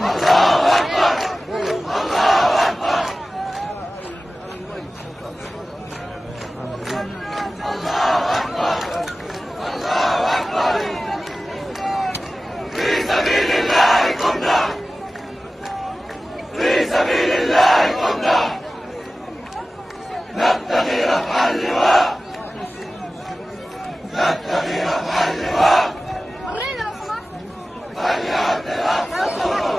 في سبيل الله قمنا، في سبيل الله قمنا، نبتغي رفع اللواء، نبتغي رفع اللواء. فليعد الأقصى صوره،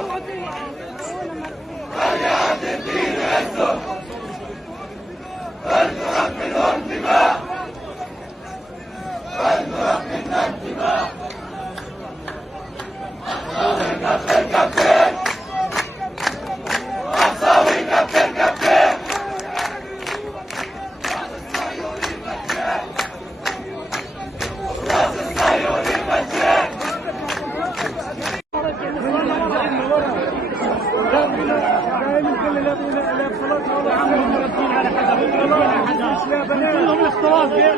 فليعد الدين عزه، فلنرق منه الدماء، فلنرق منه الدماء. كابتن كابتن أقصاوي، كابتن كابتن راس الصهيوني مجان. كلهم اختلاف يا